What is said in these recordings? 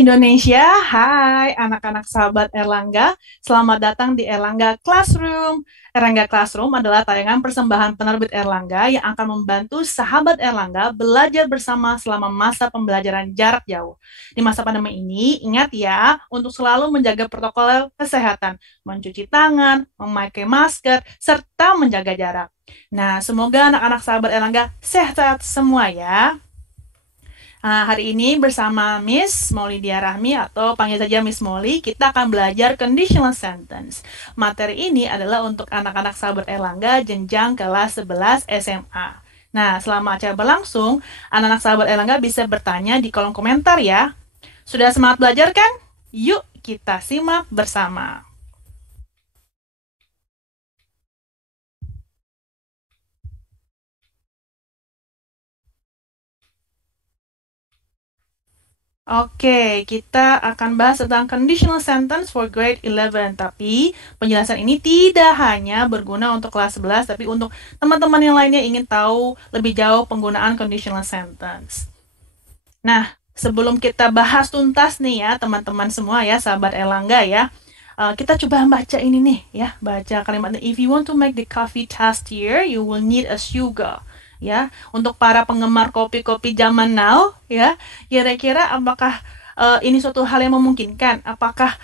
Indonesia, hai anak-anak sahabat Erlangga, selamat datang di Erlangga Classroom. Erlangga Classroom adalah tayangan persembahan penerbit Erlangga yang akan membantu sahabat Erlangga belajar bersama selama masa pembelajaran jarak jauh. Di masa pandemi ini, ingat ya, untuk selalu menjaga protokol kesehatan, mencuci tangan, memakai masker, serta menjaga jarak. Nah, semoga anak-anak sahabat Erlangga sehat semua ya. Hari ini bersama Miss Maulidia Rahmi atau panggil saja Miss Molly, kita akan belajar conditional sentence. Materi ini adalah untuk anak-anak sahabat Erlangga jenjang kelas 11 SMA. Nah, selama acara berlangsung, anak-anak sahabat Erlangga bisa bertanya di kolom komentar ya. Sudah semangat belajar kan? Yuk kita simak bersama. Oke, kita akan bahas tentang conditional sentence for grade 11. Tapi penjelasan ini tidak hanya berguna untuk kelas 11, tapi untuk teman-teman yang lainnya ingin tahu lebih jauh penggunaan conditional sentence. Nah, sebelum kita bahas tuntas nih ya, teman-teman semua ya, sahabat Erlangga ya, kita coba baca ini nih ya, baca kalimatnya. If you want to make the coffee tastier, you will need a sugar. Ya, untuk para penggemar kopi-kopi zaman now ya, kira-kira apakah ini suatu hal yang memungkinkan? Apakah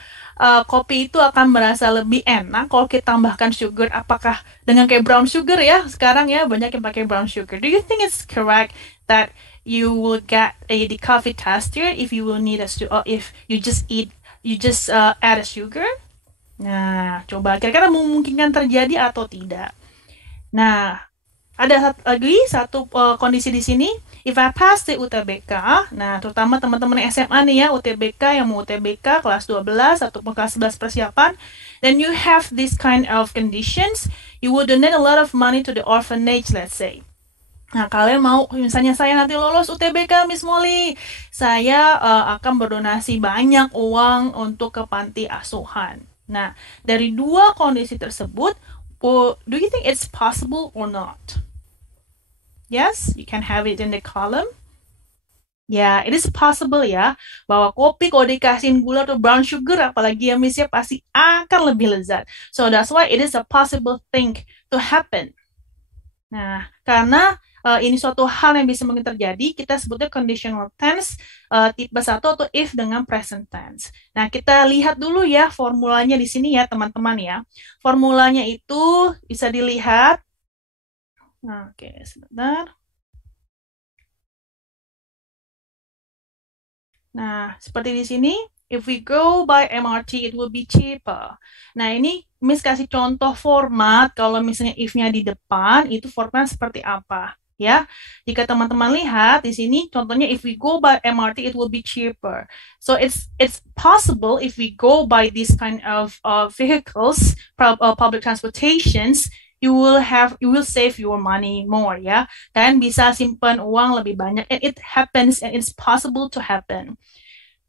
kopi itu akan merasa lebih enak kalau kita tambahkan sugar? Apakah dengan kayak brown sugar ya? Sekarang ya banyak yang pakai brown sugar. Do you think it's correct that you will get the coffee tastier if you will need or if you just add a sugar? Nah, coba kira-kira memungkinkan terjadi atau tidak? Nah, ada satu kondisi di sini. If I pass the UTBK, nah terutama teman-teman SMA nih ya, UTBK yang mau UTBK kelas 12 ataupun kelas 11 persiapan, then you have this kind of conditions, you would donate a lot of money to the orphanage, let's say. Nah, kalian mau, misalnya saya nanti lolos UTBK, Miss Molly, saya akan berdonasi banyak uang untuk ke panti asuhan. Nah, dari dua kondisi tersebut, do you think it's possible or not? Yes, you can have it in the column. Ya, it is possible ya, bahwa kopi kalau dikasihin gula atau brown sugar, apalagi ya Miss ya, pasti akan lebih lezat. So that's why it is a possible thing to happen. Nah, karena ini suatu hal yang bisa mungkin terjadi, kita sebutnya conditional tense tipe 1 atau if dengan present tense. Nah, kita lihat dulu ya formulanya di sini ya, teman-teman ya. Formulanya itu bisa dilihat. Nah, oke, sebentar. Nah, seperti di sini, if we go by MRT, it will be cheaper. Nah, ini Miss kasih contoh format, kalau misalnya if-nya di depan, itu format seperti apa. Ya, jika teman-teman lihat di sini, contohnya if we go by MRT, it will be cheaper. So it's possible if we go by this kind of vehicles, public transportations, you will save your money more ya. Kalian bisa simpan uang lebih banyak, and it happens and it's possible to happen.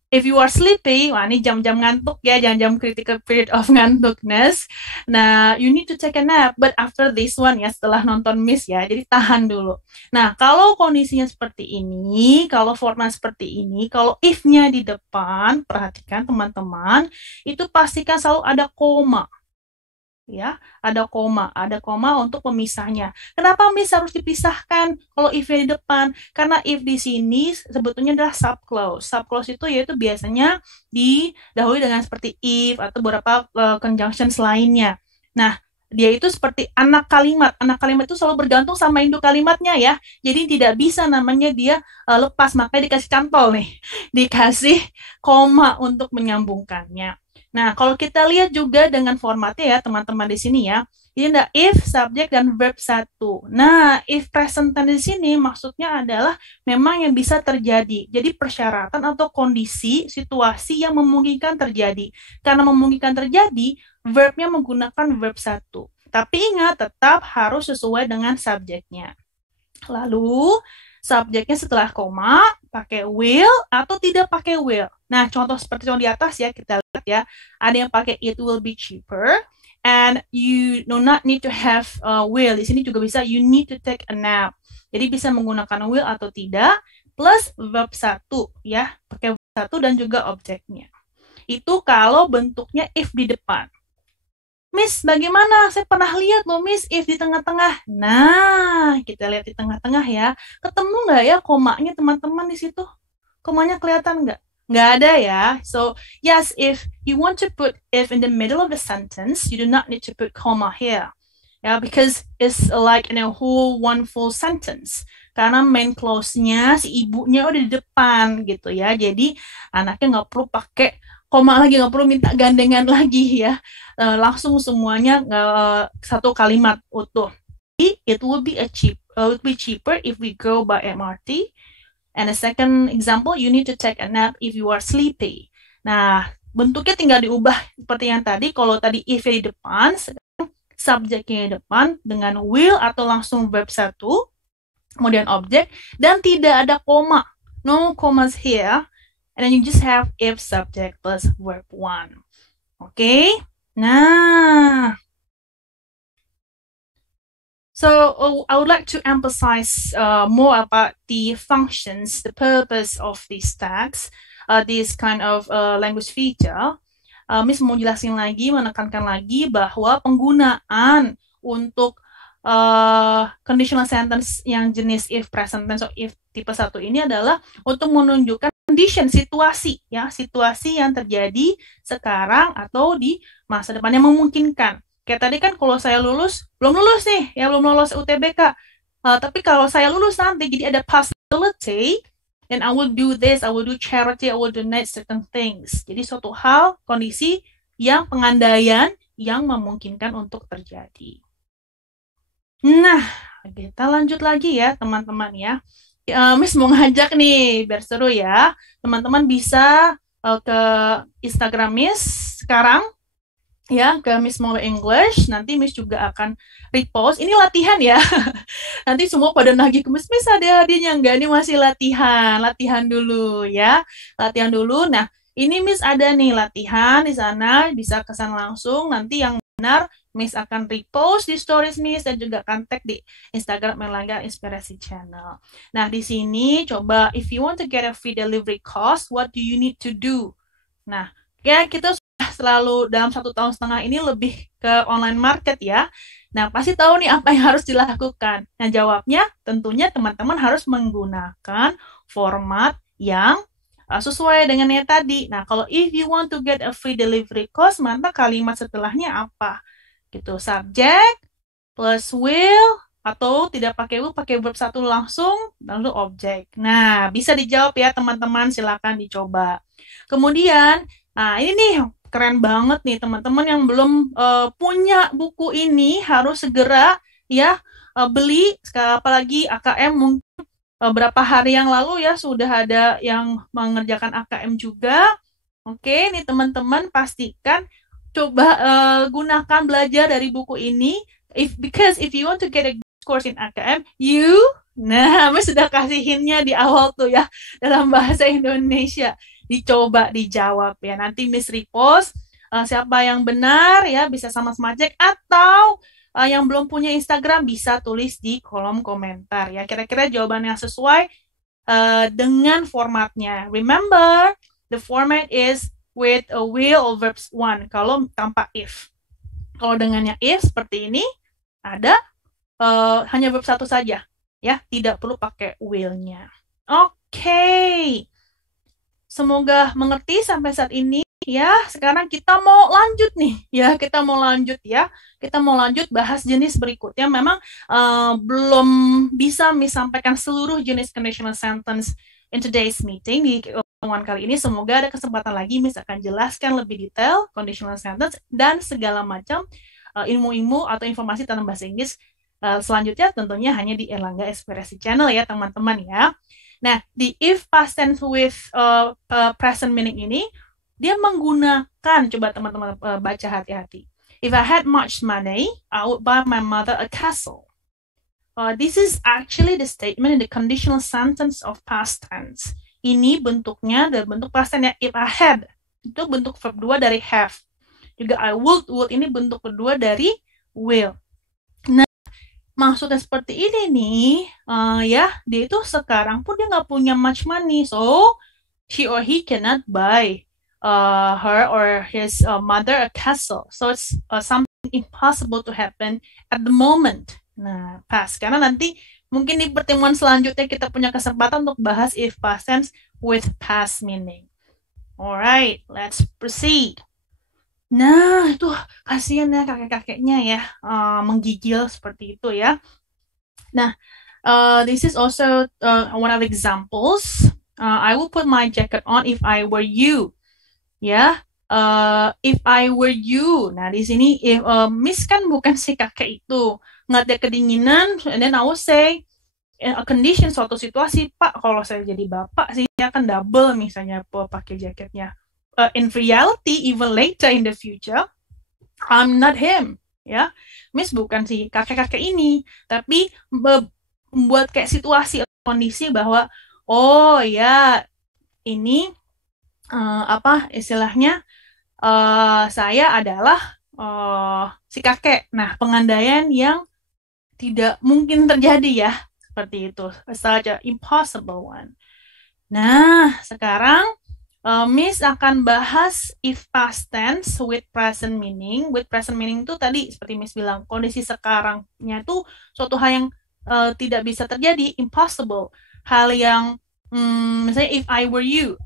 If you are sleepy, wah ini jam-jam ngantuk ya, jam-jam critical period of ngantukness. Nah, you need to take a nap, but after this one ya, setelah nonton Miss ya, jadi tahan dulu. Nah, kalau kondisinya seperti ini, kalau format seperti ini, kalau if-nya di depan, perhatikan teman-teman, itu pastikan selalu ada koma. Ya, ada koma untuk pemisahnya. Kenapa Miss harus dipisahkan kalau if di depan? Karena if di sini sebetulnya adalah subclause. Subclause itu yaitu biasanya didahului dengan seperti if atau beberapa conjunctions lainnya. Nah, dia itu seperti anak kalimat. Anak kalimat itu selalu bergantung sama induk kalimatnya ya. Jadi tidak bisa namanya dia lepas, makanya dikasih cantol nih. Dikasih koma untuk menyambungkannya. Nah, kalau kita lihat juga dengan formatnya ya, teman-teman di sini ya, ini ada if, subjek, dan verb 1. Nah, if present tense di sini maksudnya adalah memang yang bisa terjadi. Jadi persyaratan atau kondisi, situasi yang memungkinkan terjadi. Karena memungkinkan terjadi, verbnya menggunakan verb 1. Tapi ingat, tetap harus sesuai dengan subjeknya. Lalu, subjeknya setelah koma, pakai will atau tidak pakai will. Nah, contoh seperti yang di atas ya, kita lihat ya. Ada yang pakai it will be cheaper, and you do not need to have will. Di sini juga bisa you need to take a nap. Jadi bisa menggunakan will atau tidak, plus verb 1 ya, pakai satu dan juga objeknya. Itu kalau bentuknya if di depan. Miss, bagaimana? Saya pernah lihat loh, Miss, if di tengah-tengah. Nah, kita lihat di tengah-tengah ya. Ketemu nggak ya komanya teman-teman di situ? Komanya kelihatan nggak? Nggak ada ya. So, yes, if you want to put if in the middle of the sentence, you do not need to put comma here. Ya, because it's like in a whole one full sentence. Karena main clause-nya si ibunya udah di depan gitu ya. Jadi anaknya nggak perlu pakai koma lagi, nggak perlu minta gandengan lagi ya. Langsung semuanya satu kalimat utuh. It would be cheaper if we go by MRT. And the second example, you need to take a nap if you are sleepy. Nah, bentuknya tinggal diubah seperti yang tadi. Kalau tadi if di depan, subjeknya di depan dengan will atau langsung verb 1, kemudian objek, dan tidak ada koma. No commas here. And then you just have if subject plus verb 1. Okay? Nah, so I would like to emphasize more about the functions, the purpose of these tags, this kind of language feature. Miss mau jelasin lagi, menekankan lagi bahwa penggunaan untuk conditional sentence yang jenis if present tense atau if tipe 1 ini adalah untuk menunjukkan condition, situasi ya, situasi yang terjadi sekarang atau di masa depan yang memungkinkan. Kayak tadi kan kalau saya belum lulus nih, ya belum lolos UTBK. Tapi kalau saya lulus nanti, jadi ada possibility, and I will do this, I will do charity, I will donate certain things. Jadi suatu hal, kondisi yang pengandaian yang memungkinkan untuk terjadi. Nah, kita lanjut lagi ya teman-teman ya. Miss mau ngajak nih, biar seru ya. Teman-teman bisa ke Instagram Miss sekarang, ya, ke Miss Mole English. Nanti Miss juga akan repost. Ini latihan ya. Nanti semua pada nagih ke Miss, Miss ada hadiahnya enggak? Ini masih latihan dulu ya. Latihan dulu. Nah, ini Miss ada nih latihan di sana, bisa kesan langsung. Nanti yang benar Miss akan repost di stories Miss dan juga akan tag di Instagram Erlangga Inspirasi Channel. Nah, di sini coba if you want to get a free delivery cost, what do you need to do? Nah, ya kita selalu dalam 1,5 tahun ini lebih ke online market ya. Nah, pasti tahu nih apa yang harus dilakukan. Nah, jawabnya tentunya teman-teman harus menggunakan format yang sesuai dengan yang tadi. Nah, kalau if you want to get a free delivery cost, maka kalimat setelahnya apa? Gitu, subject plus will atau tidak pakai will, pakai verb 1 langsung, lalu objek. Nah, bisa dijawab ya teman-teman, silakan dicoba. Kemudian, nah ini nih keren banget nih teman-teman yang belum punya buku ini harus segera ya beli, apalagi AKM mungkin berapa hari yang lalu ya sudah ada yang mengerjakan AKM juga. Oke, nih teman-teman pastikan coba gunakan belajar dari buku ini. Because if you want to get a course in AKM, nah, Miss sudah kasih hint-nya di awal tuh ya dalam bahasa Indonesia. Dicoba dijawab ya. Nanti Miss repost siapa yang benar ya bisa sama-sama cek, atau yang belum punya Instagram bisa tulis di kolom komentar ya. Kira-kira jawaban yang sesuai dengan formatnya. Remember, the format is with a will or verbs 1 kalau tanpa if. Kalau dengannya if seperti ini ada hanya verb 1 saja ya, tidak perlu pakai will-nya. Oke. Semoga mengerti sampai saat ini ya. Sekarang kita mau lanjut nih ya, kita mau lanjut bahas jenis berikutnya. Memang belum bisa sampaikan seluruh jenis conditional sentence in today's meeting di pertemuan kali ini. Semoga ada kesempatan lagi Miss akan jelaskan lebih detail conditional sentence dan segala macam ilmu-ilmu atau informasi tentang bahasa Inggris selanjutnya tentunya hanya di Erlangga Inspirasi Channel ya teman-teman ya. Nah, di if past tense with present meaning ini dia menggunakan, coba teman-teman baca hati-hati. If I had much money, I would buy my mother a castle. This is actually the statement in the conditional sentence of past tense. Ini bentuknya dari bentuk past tense ya. If I had, itu bentuk verb 2 dari have. Juga I would ini bentuk kedua dari will. Nah, maksudnya seperti ini nih, ya, dia itu sekarang pun dia nggak punya much money. So, she or he cannot buy her or his mother a castle. So it's something impossible to happen at the moment. Nah, pas. Karena nanti mungkin di pertemuan selanjutnya kita punya kesempatan untuk bahas if past tense with past meaning. Alright, let's proceed. Nah, itu kasihan ya kakek-kakeknya ya, menggigil seperti itu ya. Nah, this is also one of the examples. I will put my jacket on if I were you. Ya, if I were you. Nah, di sini if Miss kan bukan si kakek itu. Nggak ada kedinginan, and then I will say a condition, suatu situasi, Pak, kalau saya jadi bapak sih akan double misalnya pakai jaketnya. In reality, even later in the future, I'm not him. Ya, Miss bukan si kakek-kakek ini, tapi membuat kayak situasi atau kondisi bahwa oh ya ini apa istilahnya saya adalah si kakek. Nah, pengandaian yang tidak mungkin terjadi ya, seperti itu, such a impossible one. Nah, sekarang Miss akan bahas if past tense with present meaning. With present meaning itu tadi seperti Miss bilang, kondisi sekarangnya itu suatu hal yang tidak bisa terjadi, impossible. Hal yang misalnya if I were you,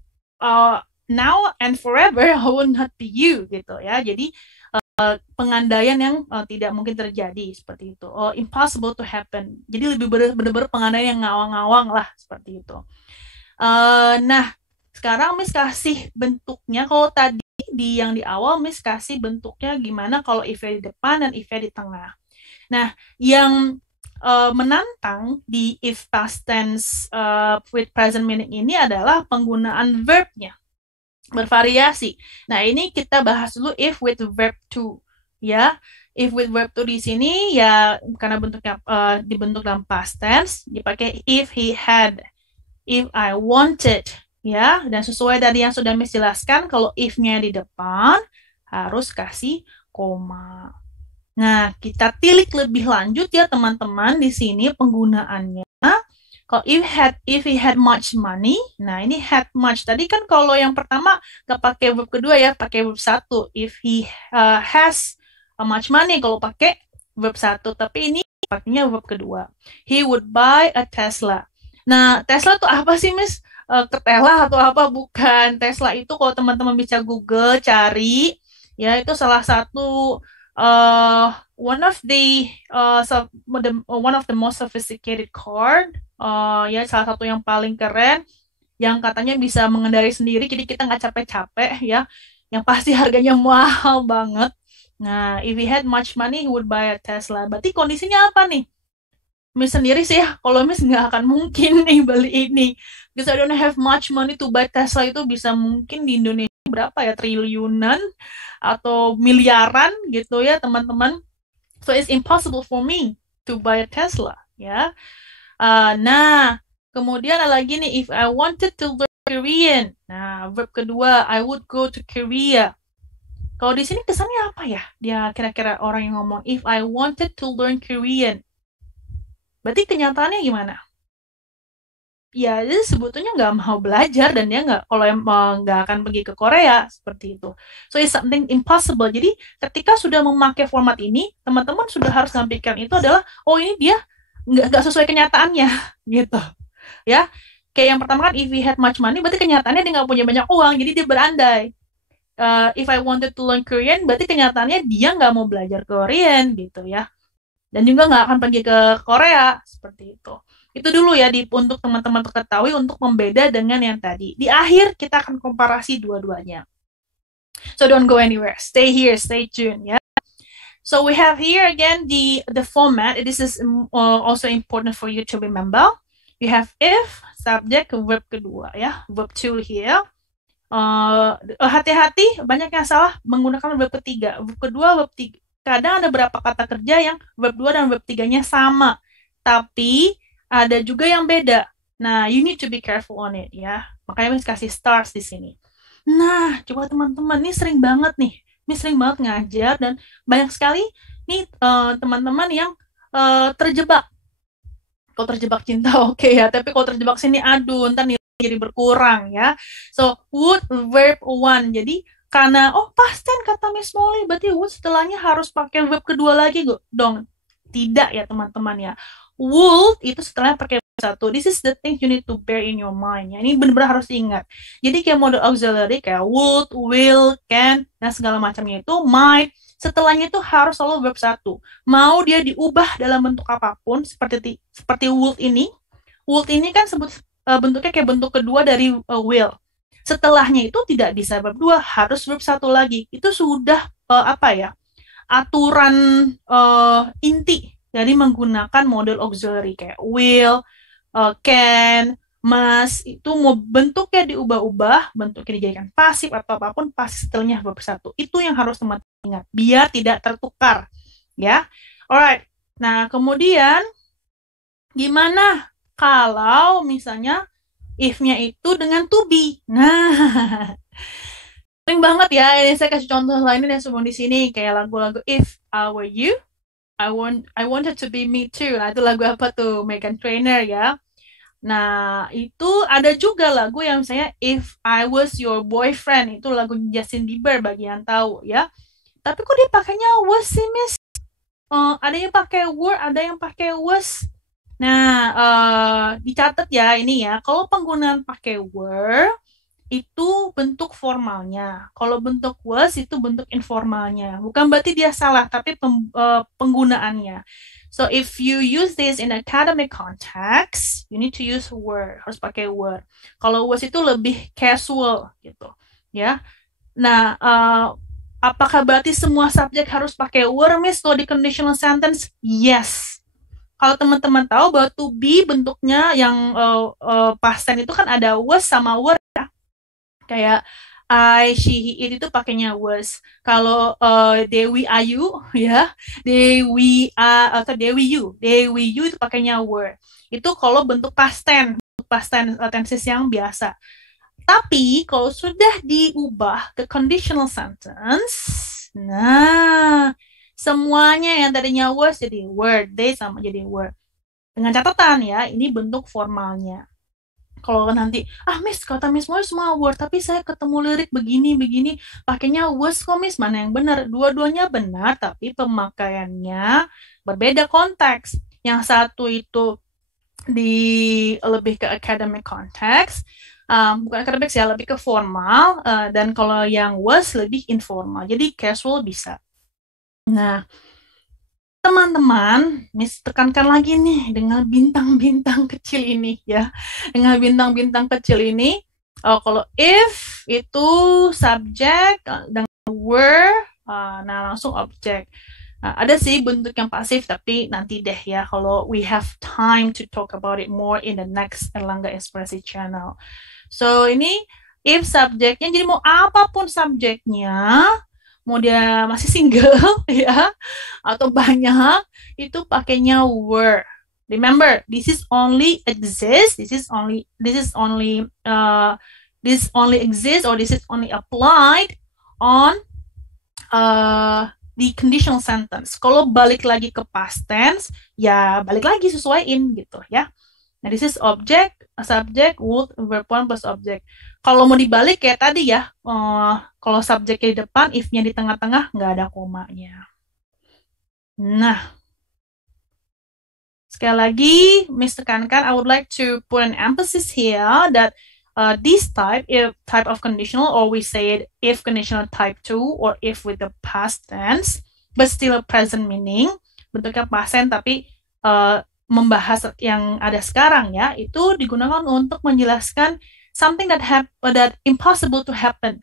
now and forever I will not be you gitu ya. Jadi pengandaian yang tidak mungkin terjadi seperti itu. Impossible to happen. Jadi lebih benar-benar pengandaian yang ngawang-ngawang lah seperti itu. Nah, sekarang Miss kasih bentuknya. Kalau tadi yang di awal Miss kasih bentuknya gimana kalau if-nya di depan dan if-nya di tengah. Nah, yang menantang di if past tense with present meaning ini adalah penggunaan verbnya. Bervariasi. Nah, ini kita bahas dulu if with verb to, ya. If with verb to di sini ya karena bentuknya dibentuk dalam past tense, dipakai if he had, if I wanted, ya. Dan sesuai dari yang sudah Miss jelaskan, kalau if-nya di depan harus kasih koma. Nah, kita tilik lebih lanjut ya teman-teman di sini penggunaannya. Kalau if he had much money, nah ini had much. Tadi kan kalau yang pertama gak pakai verb kedua ya, pakai verb satu. If he has much money, kalau pakai verb satu. Tapi ini pakainya verb kedua. He would buy a Tesla. Nah, Tesla tuh apa sih, Miss? Ketela atau apa? Bukan. Tesla itu kalau teman-teman bisa Google, cari. Ya, itu salah satu one of the most sophisticated car, ya salah satu yang paling keren, yang katanya bisa mengendarai sendiri, jadi kita nggak capek-capek ya, yang pasti harganya mahal banget. Nah, if he had much money, he would buy a Tesla. Berarti kondisinya apa nih? Miss sendiri sih ya, kalau Miss nggak akan mungkin nih beli ini. Because I don't have much money to buy Tesla, itu bisa mungkin di Indonesia berapa ya, triliunan atau miliaran gitu ya teman-teman. So it's impossible for me to buy a Tesla ya. Nah, kemudian ada lagi nih, if I wanted to learn Korean. Nah, verb kedua, I would go to Korea. Kalau di sini kesannya apa ya? Dia kira-kira orang yang ngomong if I wanted to learn Korean. Berarti kenyataannya gimana? Ya, dia sebetulnya nggak mau belajar dan dia nggak, kalau nggak akan pergi ke Korea seperti itu. So it's something impossible. Jadi ketika sudah memakai format ini, teman-teman sudah harus sampaikan itu adalah oh ini dia nggak sesuai kenyataannya gitu ya. Kayak yang pertama kan if he had much money, berarti kenyataannya dia nggak punya banyak uang, jadi dia berandai. If I wanted to learn Korean, berarti kenyataannya dia nggak mau belajar Korean gitu ya, dan juga nggak akan pergi ke Korea seperti itu. Itu dulu ya untuk teman-teman ketahui untuk membeda dengan yang tadi. Di akhir kita akan komparasi dua-duanya. So don't go anywhere. Stay here, stay tuned ya. So we have here again the format. This is also important for you to remember. You have if, subject, verb kedua ya, verb to here. Hati-hati, banyak yang salah menggunakan verb ketiga. Verb kedua, verb tiga. Kadang ada beberapa kata kerja yang verb 2 dan verb 3-nya sama. Tapi ada juga yang beda. Nah, you need to be careful on it ya. Makanya Miss kasih stars di sini. Nah, coba teman-teman, ini sering banget nih. Miss sering banget ngajar dan banyak sekali nih teman-teman yang terjebak. Kalau terjebak cinta oke ya, tapi kalau terjebak sini aduh, ntar nilai jadi berkurang ya. So would verb one. Jadi karena past tense kata Miss Molly, berarti would setelahnya harus pakai verb kedua lagi dong. Tidak ya teman-teman ya. Would itu setelahnya pakai verb satu. This is the thing you need to bear in your mind ya. Ini benar-benar harus diingat. Jadi kayak model auxiliary kayak would, will, can, dan segala macamnya itu might. Setelahnya itu harus selalu verb satu. Mau dia diubah dalam bentuk apapun seperti would ini. Would ini kan bentuknya kayak bentuk kedua dari will. Setelahnya itu tidak bisa verb 2, harus verb 1 lagi. Itu sudah aturan inti dari menggunakan model auxiliary kayak will, can, must. Itu mau bentuknya diubah-ubah, bentuknya dijadikan pasif atau apapun, pasti setelahnya verb 1. Itu yang harus teman-teman ingat biar tidak tertukar ya. Alright. Nah, kemudian gimana kalau misalnya if-nya itu dengan to be? Nah, sering banget ya. Ini saya kasih contoh lainnya yang sebelum di sini kayak lagu-lagu If I Were You, I wanted to be me too. Nah, itu lagu apa tuh? Meghan Trainor ya. Nah, itu ada juga lagu yang misalnya If I Was Your Boyfriend, itu lagu Justin Bieber bagi yang tahu ya. Tapi kok dia pakainya was sih, Miss? Ada yang pakai were, ada yang pakai was. Nah, dicatat ya ini ya. Kalau penggunaan pakai were itu bentuk formalnya. Kalau bentuk was itu bentuk informalnya. Bukan berarti dia salah, tapi penggunaannya. So if you use this in academic context, you need to use were. Harus pakai were. Kalau was itu lebih casual gitu, ya. Nah, apakah berarti semua subjek harus pakai were, Miss? Kalau di conditional sentence, yes. Kalau teman-teman tahu bahwa to be bentuknya yang past tense itu kan ada was sama were ya. Kayak I, she, he, it itu pakainya was. Kalau Dewi, Ayu ya, Dewi, atau Dewi, you itu pakainya were. Itu kalau bentuk past tenses yang biasa. Tapi kalau sudah diubah ke conditional sentence, nah semuanya yang tadinya was jadi were, they sama jadi were. Dengan catatan ya, ini bentuk formalnya. Kalau nanti, Miss, kata Miss Molly semua were, tapi saya ketemu lirik begini, pakainya was kok Miss, mana yang benar? Dua-duanya benar, tapi pemakaiannya berbeda konteks. Yang satu itu lebih ke academic context, bukan akademik ya, lebih ke formal, dan kalau yang was lebih informal, jadi casual bisa. Nah, teman-teman, Miss tekankan lagi nih dengan bintang-bintang kecil ini ya. Dengan bintang-bintang kecil ini, kalau if itu subjek dengan were, nah langsung objek. Nah, ada sih bentuk yang pasif, tapi nanti deh ya kalau we have time to talk about it more in the next Erlangga Ekspresi channel. So ini if subjeknya, jadi mau apapun subjeknya, mau dia masih single ya atau banyak, itu pakainya were. Remember, this only exists or this is only applied on di conditional sentence. Kalau balik lagi ke past tense, ya balik lagi sesuaiin gitu ya. Nah, this is object, subject, would, verb one plus object. Kalau mau dibalik kayak tadi ya, kalau subjeknya di depan, if-nya di tengah-tengah, nggak ada komanya. Nah, sekali lagi, Miss tekankan, I would like to put an emphasis here that this type of conditional, or we say it if conditional type 2, or if with the past tense, but still a present meaning, bentuknya past tense tapi membahas yang ada sekarang ya, itu digunakan untuk menjelaskan something that impossible to happen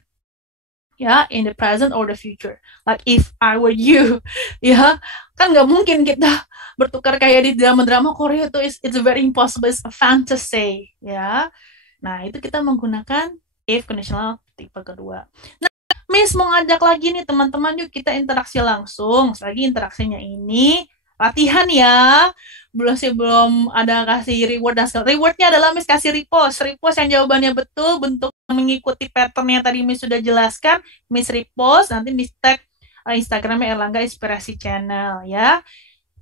ya, in the present or the future. Like if I were you, ya kan nggak mungkin kita bertukar kayak di drama-drama Korea tuh, it's very impossible, it's a fantasy ya. Nah, itu kita menggunakan if conditional tipe kedua. Nah, Miss mau ngajak lagi nih teman-teman, yuk kita interaksi langsung. Lagi interaksinya ini latihan ya, belum ada kasih reward dan rewardnya adalah Miss kasih repost yang jawabannya betul, bentuk mengikuti pattern yang tadi Miss sudah jelaskan, Miss repost, nanti Miss tag Instagramnya Erlangga Inspirasi Channel ya.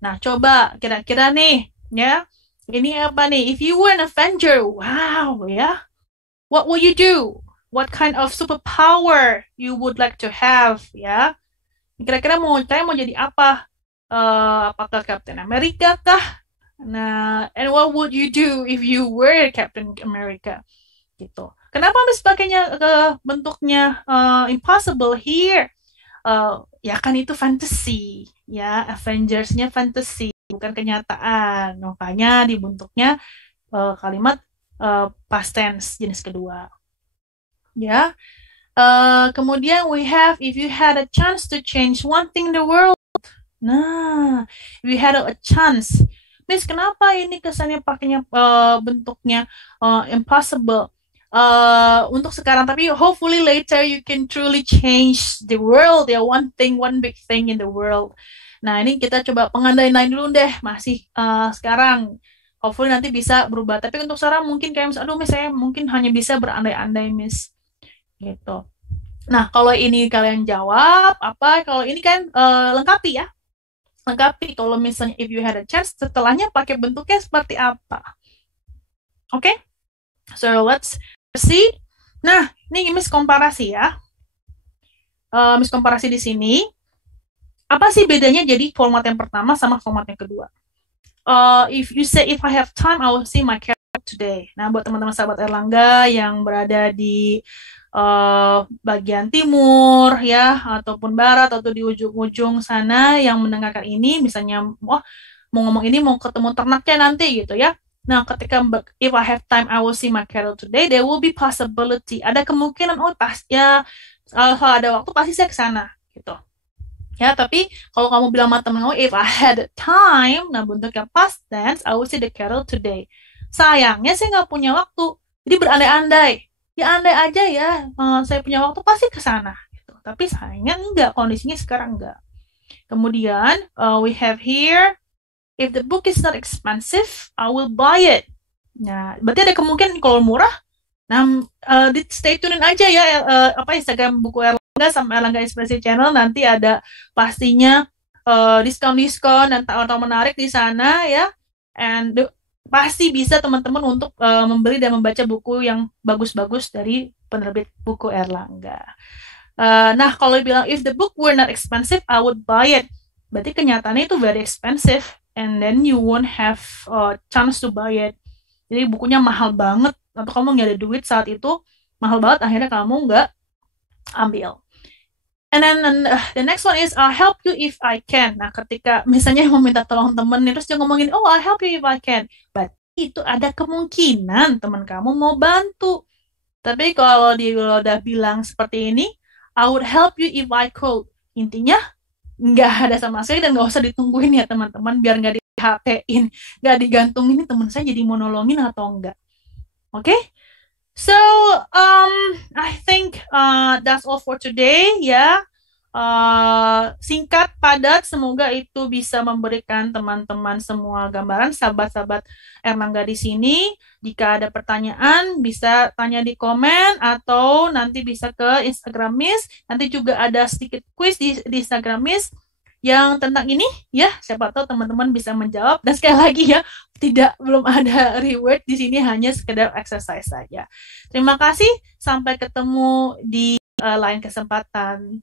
Nah, coba kira-kira nih ya, ini apa nih? If you were an Avenger, wow ya, What will you do? What kind of superpower you would like to have? Ya, kira-kira saya mau jadi apa? Apakah Captain America kah? Nah, and what would you do if you were Captain America? Gitu. Kenapa Miss pakainya bentuknya impossible here? Ya kan itu fantasy, ya Avengers-nya fantasy, bukan kenyataan. Makanya dibentuknya kalimat past tense jenis kedua. Ya. Kemudian we have if you had a chance to change one thing in the world. Nah, if you had a chance. Miss, kenapa ini kesannya pakainya bentuknya impossible? Untuk sekarang, tapi hopefully later you can truly change the world, ya, one thing, one big thing in the world. Nah, ini kita coba pengandaian dulu deh, masih sekarang. Hopefully nanti bisa berubah. Tapi untuk sekarang mungkin kayak misalnya, aduh Miss, saya mungkin hanya bisa berandai-andai Miss. Gitu. Nah, kalau ini kalian jawab, apa, kalau ini kan lengkapi ya. Lengkapi, kalau misalnya if you had a chance, setelahnya pakai bentuknya seperti apa. Oke? Okay? So, let's proceed. Nah, ini Miss komparasi ya. Miss komparasi di sini. Apa sih bedanya jadi format yang pertama sama format yang kedua? If you say, if I have time, I will see my character today. Nah, buat teman-teman sahabat Erlangga yang berada di bagian timur ya ataupun barat atau di ujung-ujung sana yang mendengarkan ini, misalnya mau ngomong ini mau ketemu ternaknya nanti gitu ya. Nah, ketika if I have time I will see my cattle today, there will be possibility, ada kemungkinan pas ya kalau ada waktu pasti saya ke sana gitu. Ya, tapi kalau kamu bilang sama temen kamu, if I had time, nah bentuknya past tense, I will see the cattle today. Sayangnya saya nggak punya waktu, jadi berandai-andai. Ya andai aja ya, saya punya waktu pasti ke sana. Gitu. Tapi sayangnya enggak, kondisinya sekarang enggak. Kemudian, we have here, if the book is not expensive, I will buy it. Nah, berarti ada kemungkinan kalau murah, nah stay tune aja ya, Instagram buku Erlangga sama Erlangga Inspirasi Channel, nanti ada pastinya diskon-diskon dan tawaran menarik di sana ya. And pasti bisa teman-teman untuk membeli dan membaca buku yang bagus-bagus dari penerbit buku Erlangga. Nah, kalau bilang if the book were not expensive, I would buy it. Berarti kenyataannya itu very expensive, and then you won't have a chance to buy it. Jadi bukunya mahal banget, atau kamu nggak ada duit saat itu, mahal banget, akhirnya kamu nggak ambil. And then the next one is I'll help you if I can. Nah, ketika misalnya mau minta tolong temen, terus dia ngomongin, oh I'll help you if I can. But itu ada kemungkinan teman kamu mau bantu. Tapi kalau dia udah bilang seperti ini, I would help you if I could. Intinya nggak ada sama sekali dan nggak usah ditungguin ya teman-teman, biar nggak di-HP-in, nggak digantungin ini teman saya jadi mau nolongin atau enggak. Oke? Okay? So, I think that's all for today ya. Singkat, padat, semoga itu bisa memberikan teman-teman semua gambaran, sahabat-sahabat Erlangga di sini. Jika ada pertanyaan, bisa tanya di komen atau nanti bisa ke Instagram Miss. Nanti juga ada sedikit quiz di Instagram Miss yang tentang ini ya, siapa tahu teman-teman bisa menjawab. Dan sekali lagi ya, belum ada reward di sini, hanya sekedar exercise saja. Terima kasih, sampai ketemu di lain kesempatan.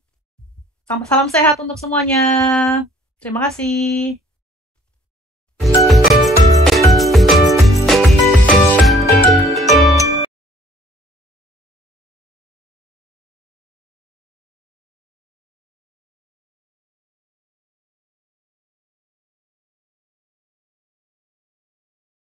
Salam sehat untuk semuanya. Terima kasih.